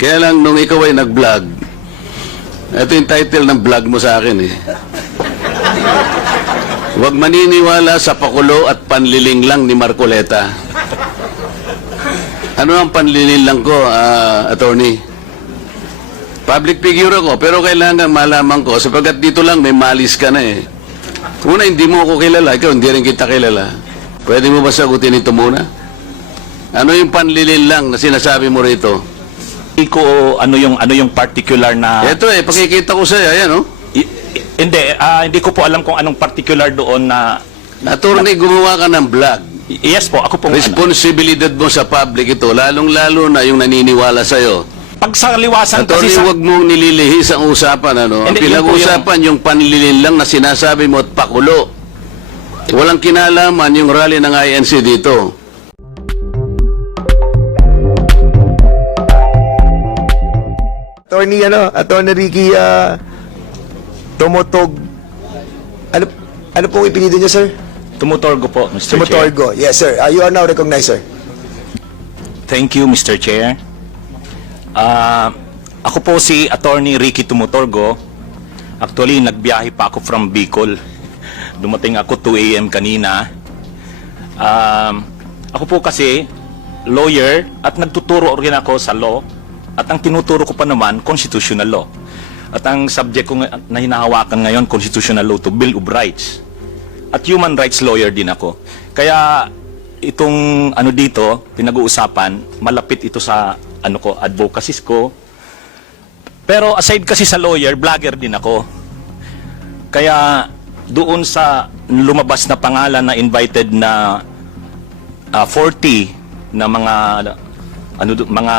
Kaya lang nung ikaw ay nag-vlog, ito yung title ng vlog mo sa akin eh. Huwag maniniwala sa pakulo at panliling lang ni Marcoleta. Ano ang panliling lang ko, attorney? Public figure ako, pero kailangan malaman ko, sapagkat dito lang may malis ka na eh. Una, hindi mo ako kilala, ikaw hindi rin kita kilala. Pwede mo ba sagutin ito muna? Ano yung panliling lang na sinasabi mo rito? Hindi ko ano yung particular na... Ito eh, pakikita ko sa'yo, ayan oh. Hindi ko po alam kung anong particular doon na... Attorney, gumawa ka ng vlog. Yes po, ako po... Responsibilidad mo sa public ito, lalong-lalo na yung naniniwala sa'yo. Pag sa liwasan Attorney, kasi sa... huwag mong nililihis ang usapan, ano? Ang Hindi, yun po pinag-usapan yung panlilin lang na sinasabi mo at pakulo. Walang kinalaman yung rally ng INC dito. Attorney Ricky Tumutog. Ano pong ipinido niyo, sir? Tumutorgo po, Mr. Chair. Tumutorgo. Yes, sir. You are now recognized, sir. Thank you, Mr. Chair. Ako po si Attorney Ricky Tumutorgo. Actually, nagbiyahe pa ako from Bicol. Dumating ako 2 a.m. kanina. Ako po kasi lawyer at nagtuturo rin ako sa law. At ang tinuturo ko pa naman, constitutional law. At ang subject ko na hinahawakan ngayon, constitutional law to Bill of Rights. At human rights lawyer din ako. Kaya itong ano dito, pinag-uusapan, malapit ito sa advocacies ko. Pero aside kasi sa lawyer, vlogger din ako. Kaya doon sa lumabas na pangalan na invited na 40 na mga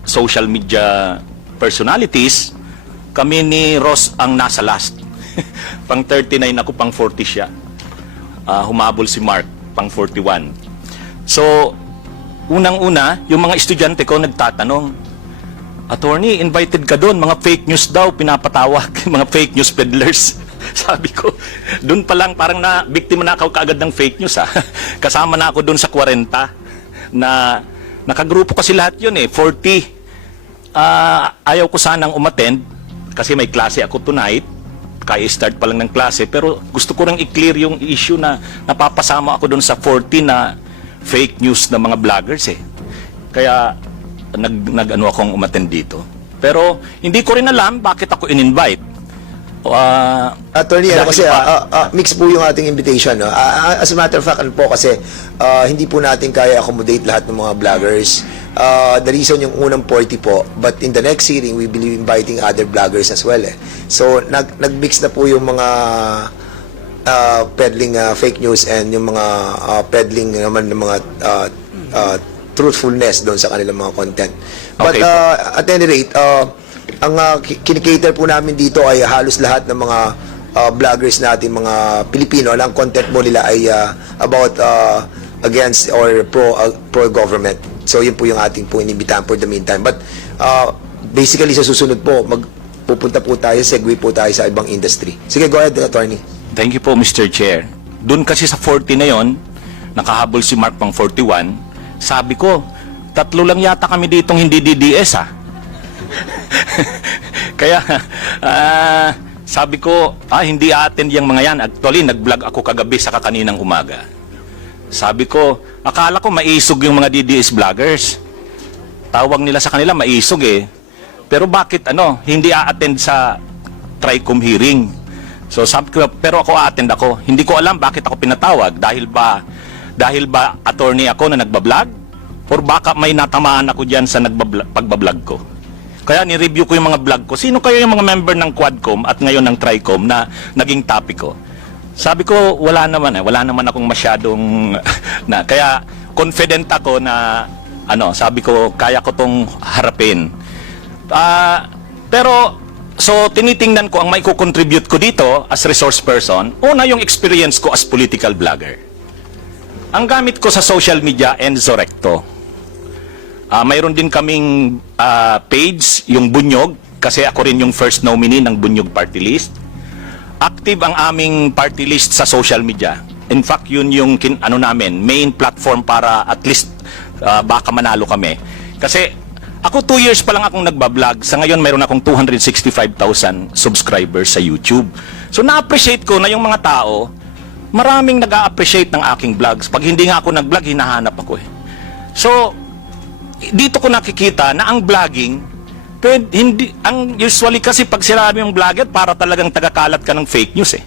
social media personalities, kami ni Ross ang nasa last. Pang 39 ako, pang 40 siya. Humabol si Mark, pang 41. So, unang-una, yung mga estudyante ko nagtatanong, Attorney, invited ka doon, mga fake news daw, pinapatawag, mga fake news peddlers. Sabi ko, doon pa lang, parang biktima na ako kaagad ng fake news. Kasama na ako doon sa 40, na nakagrupo kasi lahat yun 40. Ayaw ko sanang umattend, kasi may klase ako tonight, kaya start pa lang ng klase, pero gusto ko rin i-clear yung issue na napapasama ako doon sa 40 na fake news na mga vloggers Kaya nag-ano akong umattend dito. Pero hindi ko rin alam bakit ako in-invite. Attorney, kasi mix po yung ating invitation. No? As a matter of fact, kasi hindi po natin kaya accommodate lahat ng mga vloggers. The reason yung unang 40 po, but in the next hearing, we will be inviting other vloggers as well. So, nag-mix na po yung mga peddling fake news and yung mga peddling naman ng mga truthfulness doon sa kanilang mga content. But Okay. At any rate, ang kinikater po namin dito ay halos lahat ng mga vloggers natin, mga Pilipino, ang content mo nila ay about against or pro-government. So yun po yung ating po inimbitahan for the meantime. But basically sa susunod po, pupunta po tayo, segue po tayo sa ibang industry. Sige, go ahead, Attorney. Thank you po, Mr. Chair. Doon kasi sa 40 na yon, nakahabol si Mark pang 41, sabi ko, 3 lang yata kami ditong hindi DDS Kaya, sabi ko, hindi attend yung mga yan. Actually, nag-vlog ako kagabi sa kaninang umaga. Sabi ko, akala ko maisog yung mga DDS vloggers. Tawag nila sa kanila, maisog Pero bakit hindi a-attend sa TRICOM hearing? So sabi ko, pero ako a-attend ako. Hindi ko alam bakit ako pinatawag. Dahil ba attorney ako na nagbablog? Or baka may natamaan ako dyan sa pagbablog ko? Kaya ni-review ko yung mga vlog ko. Sino kayo yung mga member ng Quadcom at ngayon ng TRICOM na naging topic ko? Sabi ko, wala naman Wala naman akong masyadong kaya confident ako na sabi ko, kaya ko tong harapin. Pero so tinitingnan ko ang may contribute ko dito as resource person. Una, yung experience ko as political vlogger. Ang gamit ko sa social media, Enzo Recto. Mayroon din kaming page, yung Bunyog, kasi ako rin yung first nominee ng Bunyog Party List. Active ang aming party list sa social media. In fact, yun yung namin, main platform para at least baka manalo kami. Kasi Ako 2 years pa lang akong nagbablog. Sa ngayon, mayroon akong 265,000 subscribers sa YouTube. So, na-appreciate ko na yung mga tao, maraming nag-a-appreciate ng aking vlogs. Pag hindi nga ako nag-vlog, hinahanap ako eh. So, dito ko nakikita na ang vlogging, hindi, ang usually kasi pag sinabi yung vlogger, para talagang tagakalat ka ng fake news eh.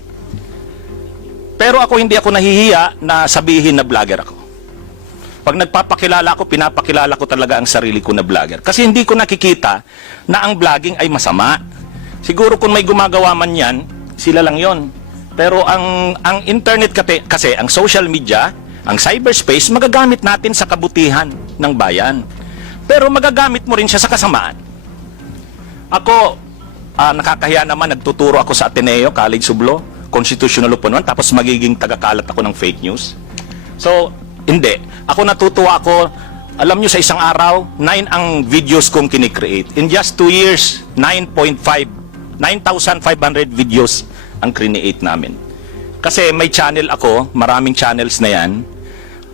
Pero ako, hindi ako nahihiya na sabihin na vlogger ako. Pag nagpapakilala ako, pinapakilala ko talaga ang sarili ko na vlogger. Kasi hindi ko nakikita na ang vlogging ay masama. Siguro kung may gumagawa man yan, sila lang yon. Pero ang internet kasi, ang social media, ang cyberspace, magagamit natin sa kabutihan ng bayan. Pero magagamit mo rin siya sa kasamaan. Ako, nakakahiya naman, nagtuturo ako sa Ateneo, College of Law, Constitutional Law po noon, tapos magiging tagakalat ako ng fake news. So, hindi. Ako natutuwa ako, alam nyo sa isang araw, 9 ang videos kong kinikreate. In just 2 years, 9,500 videos ang create namin. Kasi may channel ako, maraming channels na yan.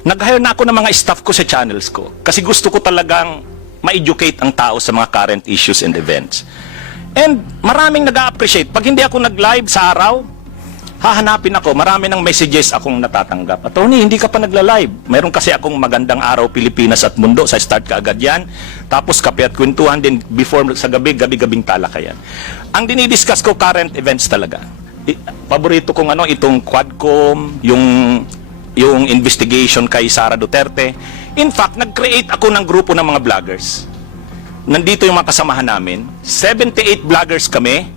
Nag-hire na ako ng mga staff ko sa channels ko. Kasi gusto ko talagang ma-educate ang tao sa mga current issues and events. And maraming nag-a-appreciate. Pag hindi ako nag-live sa araw, hahanapin ako, marami ng messages akong natatanggap. Attorney, hindi ka pa nagla-live. Mayroon kasi akong Magandang Araw Pilipinas at Mundo, sa start ka agad yan. Tapos Kape at Kwentuhan din before sa gabi, gabi-gabing talakayan. Ang dinidiscuss ko, current events talaga. Paborito kong itong Quadcom, yung investigation kay Sara Duterte. In fact, nag-create ako ng grupo ng mga vloggers. Nandito yung mga kasamahan namin. 78 vloggers kami.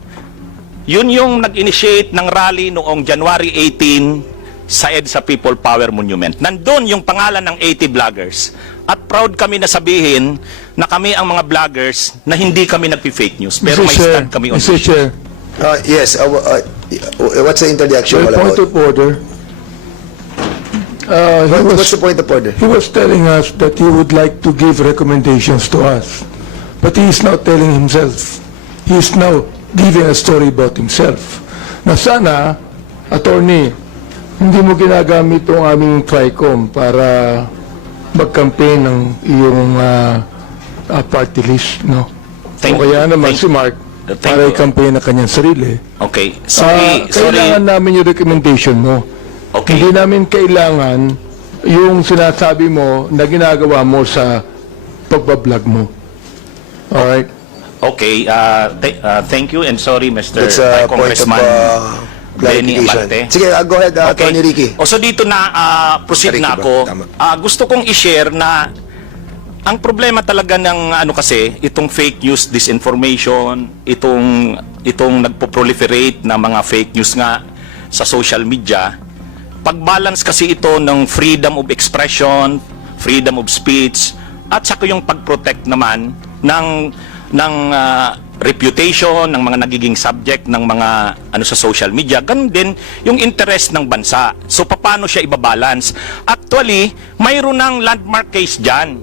Yun yung nag-initiate ng rally noong January 18 sa EDSA People Power Monument. Nandun yung pangalan ng 80 vloggers. At proud kami na sabihin na kami ang mga vloggers na hindi kami nagpi-fake news. Pero may stand kami on Mr. Chair, Yes, what's the interjection all well, point about? of order. What's the point of order? He was telling us that he would like to give recommendations to us. But he is now telling himself. He is now giving a story about himself. Na sana, attorney, hindi mo ginagamit itong aming TRICOM para mag-campaign ng iyong party list, no? O kaya naman si Mark, para i-campaign na kanyang sarili. Okay. Sorry. Kailangan namin yung recommendation mo. Okay. Hindi namin kailangan yung sinasabi mo na ginagawa mo sa pagbablog mo. Alright? Okay, thank you and sorry Mr. It's a point of Congressman Benny clarification. Abante. Sige, go ahead, Attorney Ricky. O so dito na proceed Ricky na ba? ako. Tama. Gusto kong i-share na ang problema talaga ng kasi itong fake news, disinformation, itong nagpo-proliferate na mga fake news nga sa social media. Pag-balance kasi ito ng freedom of expression, freedom of speech, at saka yung pag-protect naman ng reputation ng mga nagiging subject ng mga sa social media, ganun din yung interest ng bansa. So paano siya ibabalance? Actually, mayroon ng landmark case diyan.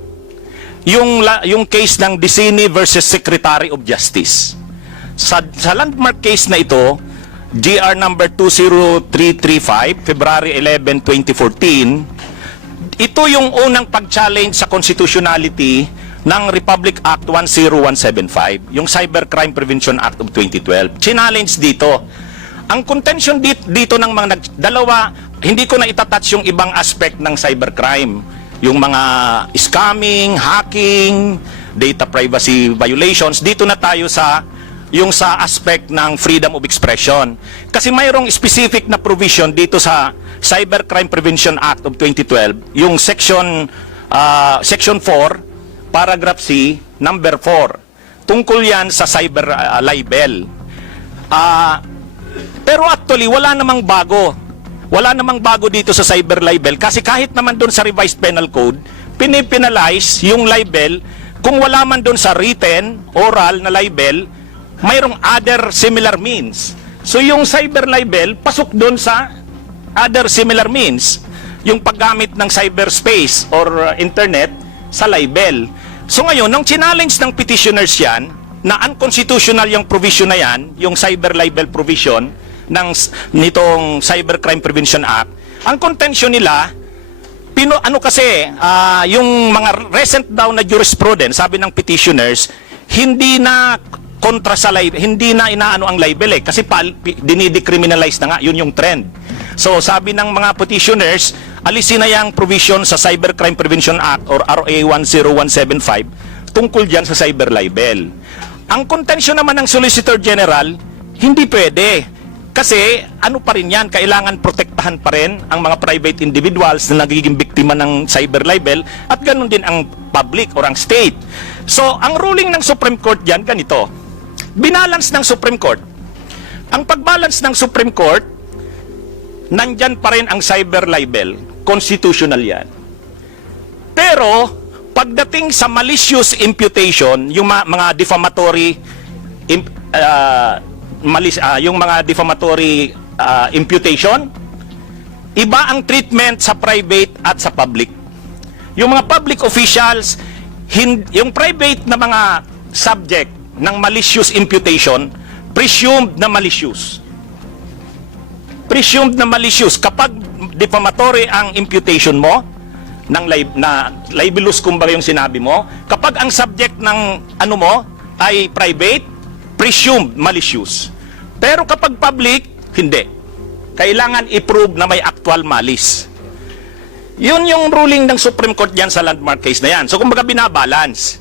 Yung case ng Dicini versus Secretary of Justice. Sa landmark case na ito, GR number 20335, February 11, 2014, ito yung unang pag-challenge sa constitutionality ng Republic Act 10175, yung Cybercrime Prevention Act of 2012. Challenge dito. Ang contention dito ng mga dalawa, hindi ko na itatouch yung ibang aspect ng cybercrime. Yung mga scamming, hacking, data privacy violations. Dito na tayo sa aspect ng freedom of expression. Kasi mayroong specific na provision dito sa Cybercrime Prevention Act of 2012, yung section 4, paragraph C, number 4. Tungkol yan sa cyber libel. Pero actually, wala namang bago. Wala namang bago dito sa cyber libel. Kasi kahit naman doon sa revised penal code, pinipenalize yung libel. Kung wala man doon sa written, oral na libel, mayroong other similar means. So yung cyber libel, pasok doon sa other similar means. Yung paggamit ng cyberspace or internet sa libel. So ngayon, nung challenge ng petitioners yan, na unconstitutional yung provision na yan, yung cyber libel provision nitong Cybercrime Prevention Act, ang contention nila, yung mga recent daw na jurisprudence, sabi ng petitioners, hindi na kontra sa libel, hindi na inaano ang libel kasi dinidecriminalize na nga, yun yung trend. So sabi ng mga petitioners, alisin na yung provision sa Cybercrime Prevention Act or RA 10175 tungkol dyan sa cyber libel. Ang contention naman ng Solicitor General, hindi pwede. Kasi ano pa rin yan, kailangan protektahan pa rin ang mga private individuals na nagiging biktima ng cyber libel at ganun din ang public or ang state. So, ang ruling ng Supreme Court dyan, ganito. Binalance ng Supreme Court. Ang pagbalance ng Supreme Court, nandyan pa rin ang cyber libel. Constitutional yan. Pero, pagdating sa malicious imputation, yung mga defamatory yung mga defamatory imputation, iba ang treatment sa private at sa public. Yung mga public officials, yung private na mga subject ng malicious imputation, presumed na malicious. Presumed na malicious. Kapag defamatory ang imputation mo, na libelous kumbaga yung sinabi mo, kapag ang subject ng ano mo ay private, presumed malicious. Pero kapag public, hindi. Kailangan i-prove na may actual malice. Yun yung ruling ng Supreme Court dyan sa landmark case na yan. So kumbaga binabalance.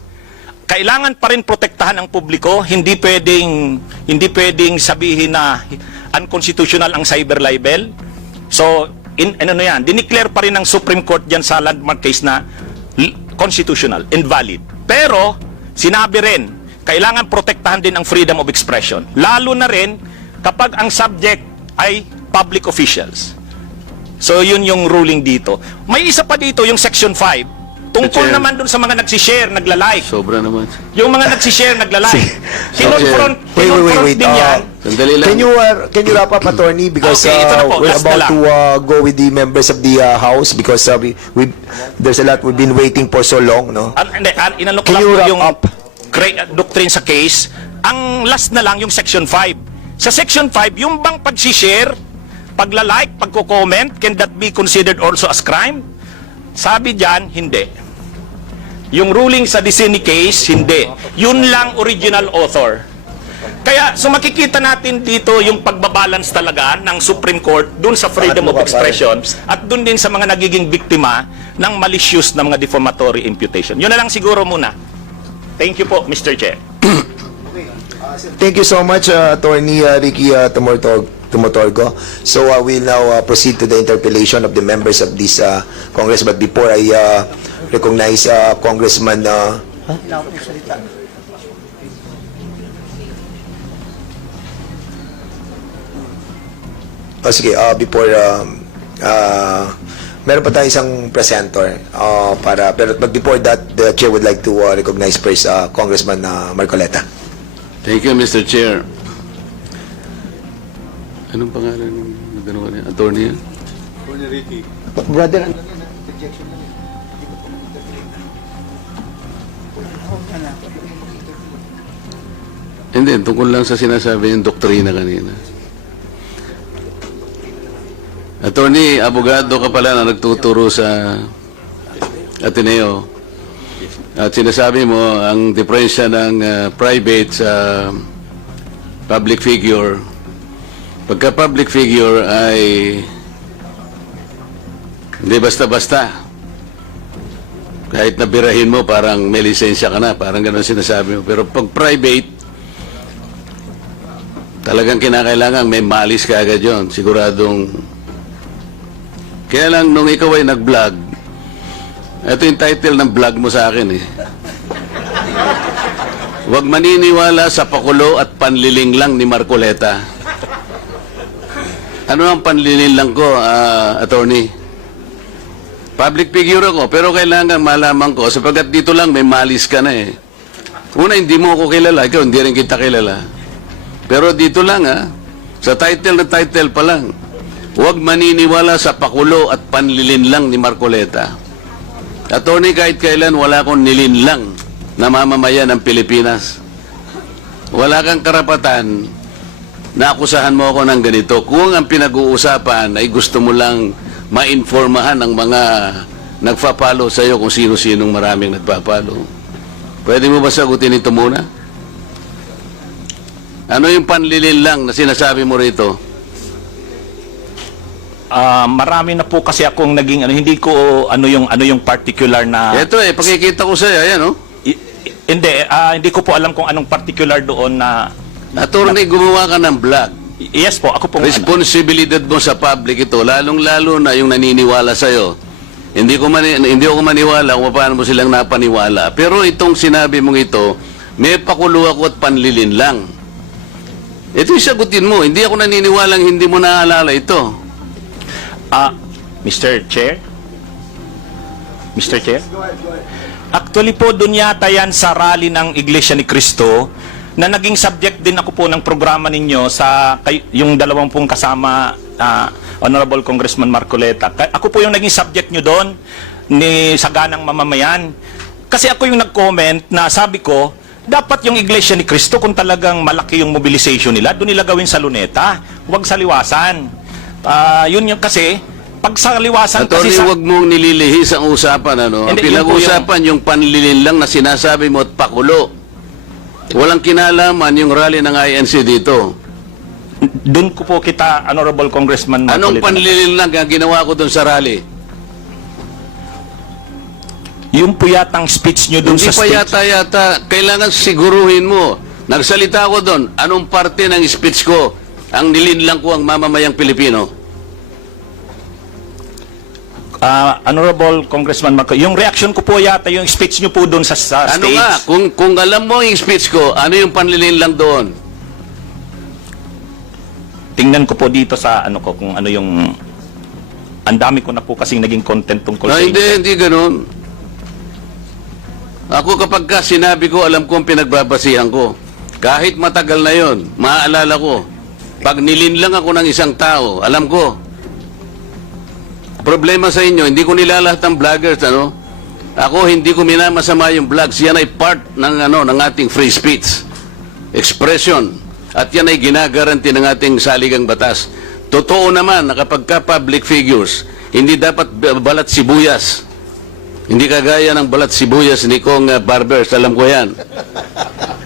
Kailangan pa rin protektahan ang publiko, hindi pwedeng sabihin na unconstitutional ang cyber libel. So, dineclare pa rin ng Supreme Court dyan sa landmark case na constitutional, invalid. Pero, sinabi rin, kailangan protektahan din ang freedom of expression. Lalo na rin kapag ang subject ay public officials. So, yun yung ruling dito. May isa pa dito, yung Section 5. Tungkol Chair. naman dun sa mga nagsishare, nagla-like. Sobra naman. Yung mga nagsishare, nagla-like. Kinonfront Wait. din yan. Sandali lang. Can you wrap up, attorney? Because Okay, ito na po, we're last na about lang. to go with the members of the House because there's a lot we've been waiting for so long, no? Inalok Can lang you po wrap yung up? doctrine sa case. Ang last na lang yung Section 5. Sa Section 5, yung bang pag-share, pagla-like, pagko-comment, can that be considered also as crime? Sabi dyan, hindi. Yung ruling sa Dicini case, hindi. Yun lang original author. Kaya, so makikita natin dito yung pagbabalance talaga ng Supreme Court dun sa freedom of expression at dun din sa mga nagiging biktima ng malicious na mga defamatory imputation. Yun na lang siguro muna. Thank you po, Mr. Chair. Thank you so much, Attorney Ricky Tumotorgo. So we'll now proceed to the interpellation of the members of this Congress. But before I recognize Congressman... sige, before... meron pa tayo isang presenter but before that, the Chair would like to recognize first Congressman Marcoleta. Thank you, Mr. Chair. Anong pangalan ng gano'n niya? Attorney yan? Brother, Hindi, tungkol lang sa sinasabi yung doktrina kanina. Attorney, abogado ka pala na nagtuturo sa Ateneo. At sinasabi mo, ang diferensya ng private sa public figure, pagka public figure ay hindi basta-basta. Kahit nabirahin mo, parang may lisensya ka na, parang gano'n sinasabi mo. Pero pag private, talagang kinakailangan may malis ka agad yun. Siguradong... Kaya lang, nung ikaw ay nag-vlog, ito yung title ng vlog mo sa akin eh. Huwag maniniwala sa pakulo at panliling lang ni Marcoleta. Ano ang panliling lang ko, attorney? Public figure ako, pero kailangan malaman ko, sapagkat dito lang may malis ka na eh. Una, hindi mo ako kilala, ikaw hindi rin kita kilala. Pero dito lang sa title na title pa lang, huwag maniniwala sa pakulo at panlilin lang ni Marcoleta. Attorney, kahit kailan wala akong nilinlang na mamamayan ng Pilipinas. Wala kang karapatan na akusahan mo ako ng ganito. Kung ang pinag-uusapan ay gusto mo lang mainformahan ng mga nagpa-follow sa'yo kung sino-sinong maraming nagpa-follow. Pwede mo ba sagutin ito muna? Ano yung panlilin lang na sinasabi mo rito? Marami na po kasi akong naging hindi ko ano yung particular na Ito pakikita ko sa'yo, ayan hindi ko po alam kung anong particular doon na Attorney, gumawa ka ng vlog. yes po, ako pong Responsibilidad mo sa public ito, lalong-lalo na yung naniniwala sa'yo. Hindi ako maniwala kung paano mo silang napaniwala. Pero itong sinabi mong ito, may pakulo ako at panlilin lang. Ito yung sagutin mo. Hindi ako naniniwalang hindi mo naaalala ito. Mr. Chair? Mr. Chair? Actually po, doon yata yan sa rally ng Iglesia ni Cristo na naging subject din ako po ng programa ninyo sa yung dalawang pong kasama Honorable Congressman Marcoleta. Ako po yung naging subject nyo doon ni Saganang Mamamayan. Kasi ako yung nag-comment na sabi ko, dapat yung Iglesia ni Cristo kung talagang malaki yung mobilization nila, doon nila gawin sa Luneta, huwag sa Liwasan. Yun yung kasi, pag sa Liwasan Attorney, kasi huwag mong nililihis ang usapan. Ang Hindi, pinag-usapan yung panlilin lang na sinasabi mo at pakulo. Walang kinalaman yung rally ng INC dito. doon ko po kita, Honorable Congressman Anong Marcoleta. panlilin lang ang ginawa ko doon sa rally? Yung po yatang speech nyo doon Hindi sa pa stage. yata, kailangan siguruhin mo. Nagsalita ko doon, anong parte ng speech ko ang nilinlang ko ang mamamayang Pilipino? Honorable Congressman Marcoleta, yung reaction ko po yata, yung speech nyo po doon sa Ano stage. nga, kung alam mo yung speech ko, ano yung panlilin lang doon? Tingnan ko po dito sa ano ko, kung ano yung... Ang dami ko na po kasing naging content tungkol sa inyo. Hindi ganun. Ako kapag ka sinabi ko, alam ko ang pinagbabasihan ko. Kahit matagal na yon, maaalala ko. Pag nilinlang ako ng isang tao, alam ko. Problema sa inyo, hindi ko nilalahat ng vloggers, Ako, hindi ko minamasama yung vlogs. Yan ay part ng ating free speech. Expression. At yan ay ginagaranti ng ating saligang batas. Totoo naman na kapag ka public figures, hindi dapat balat sibuyas. Hindi kagaya ng balat sibuyas ni Kong Barbers, alam ko yan.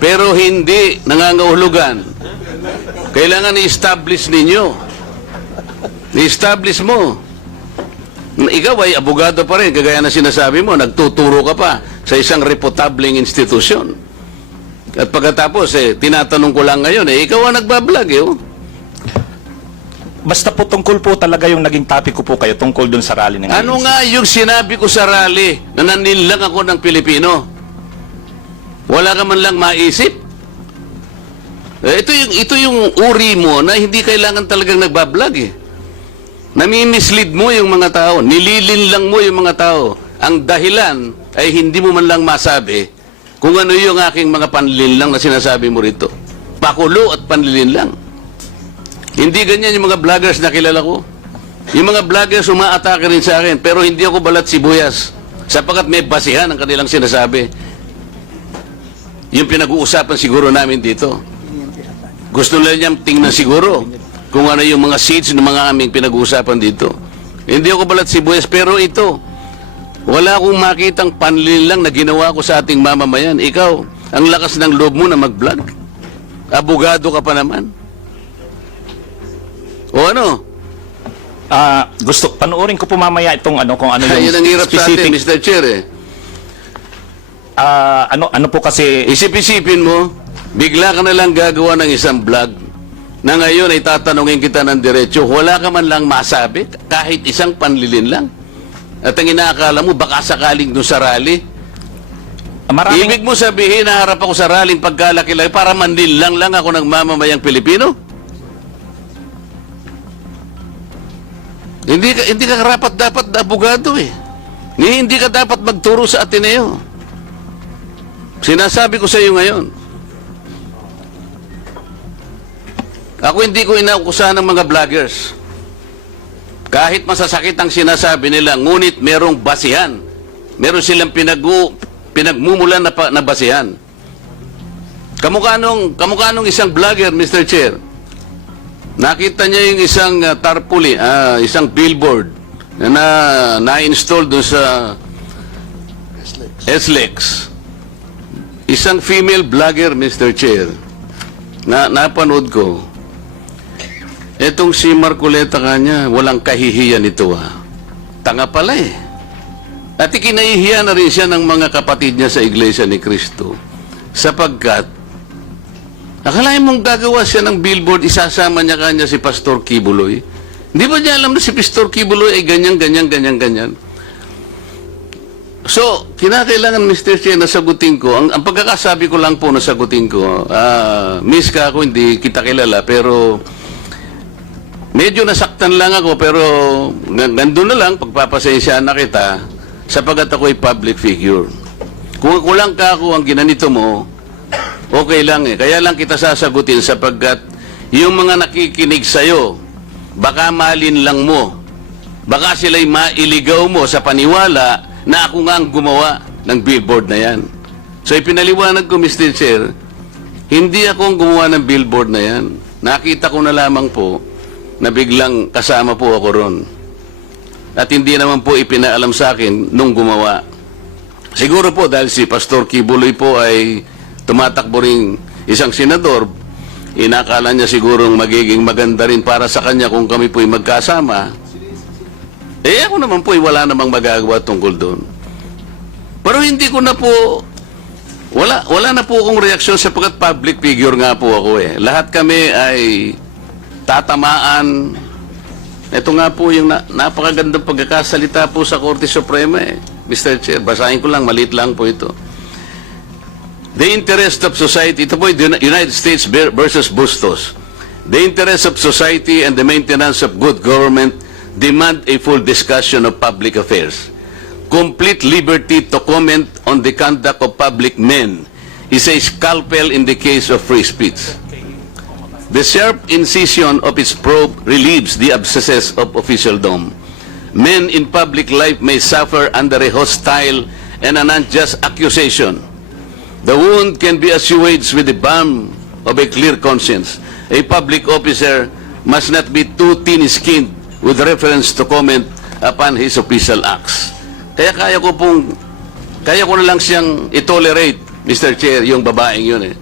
Pero hindi nangangahulugan. Kailangan i-establish ninyo. I-establish mo. Ikaw ay abogado pa rin, kagaya na sinasabi mo, nagtuturo ka pa sa isang reputabling institusyon. At pagkatapos, tinatanong ko lang ngayon, ikaw ang nagbablog, Basta po tungkol po talaga yung naging topic ko po kayo tungkol doon sa rally ng Ano ANC. nga yung sinabi ko sa rally na nanilang ako ng Pilipino? Wala ka man lang maisip? Ito yung uri mo na hindi kailangan talagang nagbablog Nami-mislead mo yung mga tao, nililin lang mo yung mga tao. Ang dahilan ay hindi mo man lang masabi kung ano yung aking mga panlilin lang na sinasabi mo rito. Pakulo at panlilin lang. Hindi ganyan yung mga vloggers na kilala ko. Yung mga vloggers umaatake rin sa akin, pero hindi ako balat sibuyas sapagkat may basihan ang kanilang sinasabi. Yung pinag-uusapan siguro namin dito. Gusto nila niyang tingnan siguro kung ano yung mga seeds ng mga aming pinag-uusapan dito. Hindi ako balat sibuyas, pero ito, wala akong makitang panlilin lang na ginawa ko sa ating mamamayan. Ikaw, ang lakas ng loob mo na mag-vlog. Abogado ka pa naman. O ano? Gusto, panoorin ko po mamaya itong kung ano yung Yan ang hirap sa atin, specific. Mr. Chair Ano po kasi, Isip-isipin mo, bigla ka na lang gagawa ng isang vlog na ngayon ay tatanungin kita ng diretsyo, wala ka man lang masabi, kahit isang panlilin lang. At ang inaakala mo, baka sakaling doon sa rally. maraming, Ibig mo sabihin, naharap ako sa rallying pagkalaki-laki para manlilang lang ako ng mamamayang Pilipino? Hindi ka karapat dapat na abogado Hindi ka dapat magturo sa Ateneo. Sinasabi ko sa iyo ngayon. Ako hindi ko inaukusahan ng mga vloggers. Kahit masasakit ang sinasabi nila, ngunit merong basihan. Meron silang pinagmumulan na basihan. Kamukha nung isang vlogger, Mr. Chair. Nakita niya yung isang tarpaulin, isang billboard na-install doon sa SLEX. Isang female vlogger, Mr. Chair, na napanood ko. Etong si Marcoleta kanya, walang kahihiyan ito Tanga pala At ikinahihiya na rin siya ng mga kapatid niya sa Iglesia ni Cristo. Sapagkat, akalain mong gagawa siya ng billboard, isasama niya kanya si Pastor Kibuloy. Hindi ba niya alam na si Pastor Kibuloy ay ganyan. So, kinakailangan, Mr. Chair, na sagutin ko. Ang pagkakasabi ko lang po na sagutin ko, miss ka ako, hindi kita kilala, pero medyo nasaktan lang ako, pero nandun na lang, pagpapasensyaan na kita, sapagat ako ay public figure. Kung kulang ka ako ang ginanito mo, okay lang Kaya lang kita sasagutin sapagkat yung mga nakikinig sa'yo, baka malin lang mo. Baka sila'y mailigaw mo sa paniwala na ako nga ang gumawa ng billboard na yan. So ipinaliwanag ko, Mr. Chair, hindi ako ang gumawa ng billboard na yan. Nakita ko na lamang po na biglang kasama po ako ron. At hindi naman po ipinaalam sa akin nung gumawa. Siguro po dahil si Pastor Kibuloy po ay tumatakbo ring isang senador, inakala niya sigurong magiging maganda rin para sa kanya kung kami po'y magkasama. Ako naman po'y wala namang magagawa tungkol doon. Pero hindi ko na po, wala na po akong reaksyon sapagkat public figure nga po ako Lahat kami ay tatamaan. Ito nga po yung napakagandang pagkakasalita po sa Korte Suprema Mr. Chair, basahin ko lang, maliit lang po ito. The interest of society, ito po yung United States versus Bustos. The interest of society and the maintenance of good government demand a full discussion of public affairs. Complete liberty to comment on the conduct of public men is a scalpel in the case of free speech. The sharp incision of its probe relieves the abscesses of officialdom. Men in public life may suffer under a hostile and an unjust accusation. The wound can be assuaged with the balm of a clear conscience. A public officer must not be too thin-skinned with reference to comment upon his official acts. Kaya kaya ko na lang siyang itolerate, Mr. Chair, yung babaeng yun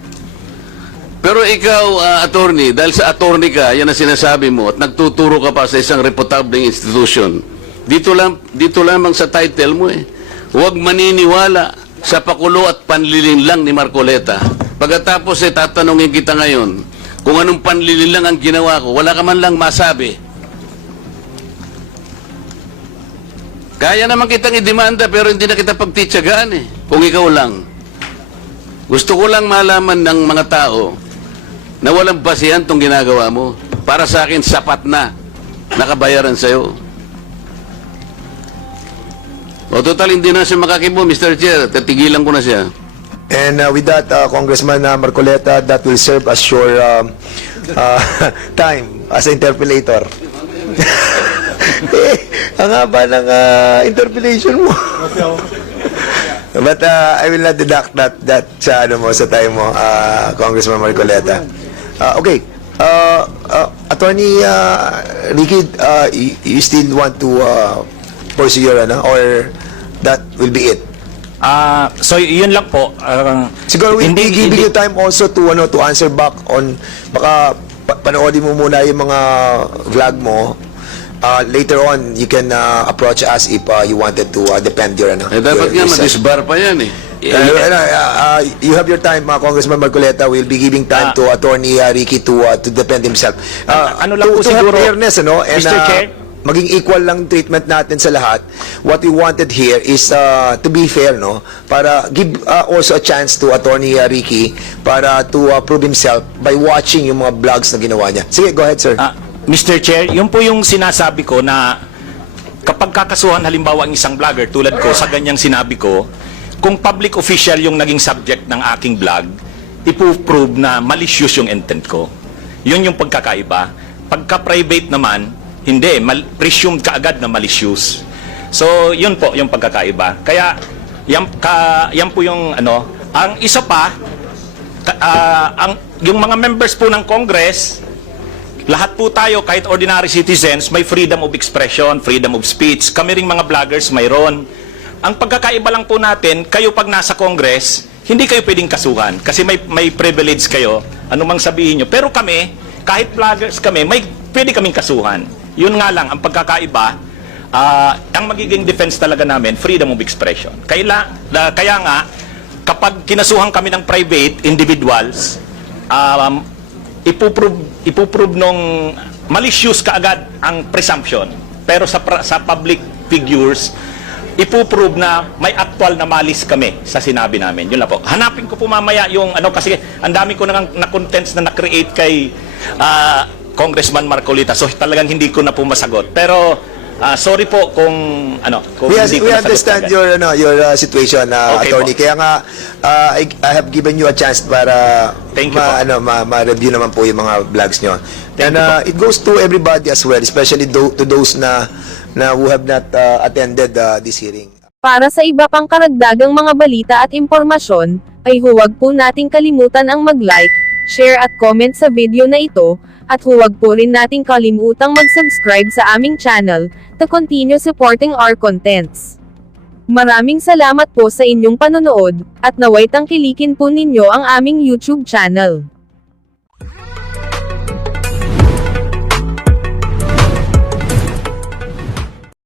Pero ikaw, attorney, dahil sa attorney ka, yan ang sinasabi mo, at nagtuturo ka pa sa isang reputableng institution, dito lamang sa title mo huwag maniniwala sa pakulo at panlilin lang ni Marcoleta. Pagkatapos tatanungin kita ngayon, kung anong panlilin lang ang ginawa ko, wala ka man lang masabi. Kaya naman kitang idemanda pero hindi na kita pagtitsagaan kung ikaw lang. Gusto ko lang malaman ng mga tao na walang basihan tong ginagawa mo. Para sa akin, sapat na nakabayaran sa'yo. O total, hindi na siya makakibo, Mr. Chair. Tatigilan ko na siya. And with that, Congressman Marcoleta, that will serve as your time as interpellator. Ang haba ng interpellation mo. But I will not deduct that sa time mo, Congressman Marcoleta. Okay. Attorney Ricky, you still want to pursue your or that will be it? So yun lang po. Siguro we'll be giving you time also to answer back on baka panoodin mo muna yung mga vlog mo. Later on, you can approach us if you wanted to defend your dapat nga madisbar pa yan you have your time, Congressman Marcoleta. We'll be giving time to Attorney Ricky to defend himself. Ano lang po to siguro, have fairness, and Mr. Chair? Maging equal lang treatment natin sa lahat. What we wanted here is to be fair, para give also a chance to Attorney Ricky para to prove himself by watching yung mga vlogs na ginawa niya. Sige, go ahead, sir. Mr. Chair, yun po yung sinasabi ko na kapag kakasuhan halimbawa ang isang vlogger tulad ko sa ganyang sinabi ko, kung public official yung naging subject ng aking vlog, ipo-prove na malicious yung intent ko. Yun yung pagkakaiba. Pagka-private naman, hindi, presumed kaagad na malicious. So, yun po yung pagkakaiba. Kaya, yan po yung ang isa pa, yung mga members po ng Congress, lahat po tayo, kahit ordinary citizens, may freedom of expression, freedom of speech. Kami ring mga vloggers, mayroon. Ang pagkakaiba lang po natin, kayo pag nasa Congress, hindi kayo pwedeng kasuhan kasi may privilege kayo, anumang sabihin nyo. Pero kami, kahit vloggers kami, pwede kaming kasuhan. Yun nga lang, ang pagkakaiba, ang magiging defense talaga namin, freedom of expression. Kaya nga, kapag kinasuhan kami ng private individuals, ipuprove nung malicious kaagad ang presumption. Pero sa public figures, ipuprove na may actual na malis kami sa sinabi namin. Yun lang po. Hanapin ko po mamaya yung kasi ang dami ko na contents na na-create kay Congressman Marcolita. So talagang hindi ko na po masagot. Pero sorry po kung kung hindi ko We nasagot understand agad. your situation, Okay attorney. po. Kaya nga I have given you a chance para Thank you po. ma-review naman po yung mga vlogs nyo. Thank And you po. it goes to everybody as well, especially to those na who have not attended this hearing. Para sa iba pang karagdagang mga balita at impormasyon, ay huwag po nating kalimutan ang mag-like, share at comment sa video na ito, at huwag po rin nating kalimutang mag-subscribe sa aming channel, to continue supporting our contents. Maraming salamat po sa inyong panonood, at naway tangkilikin po ninyo ang aming YouTube channel.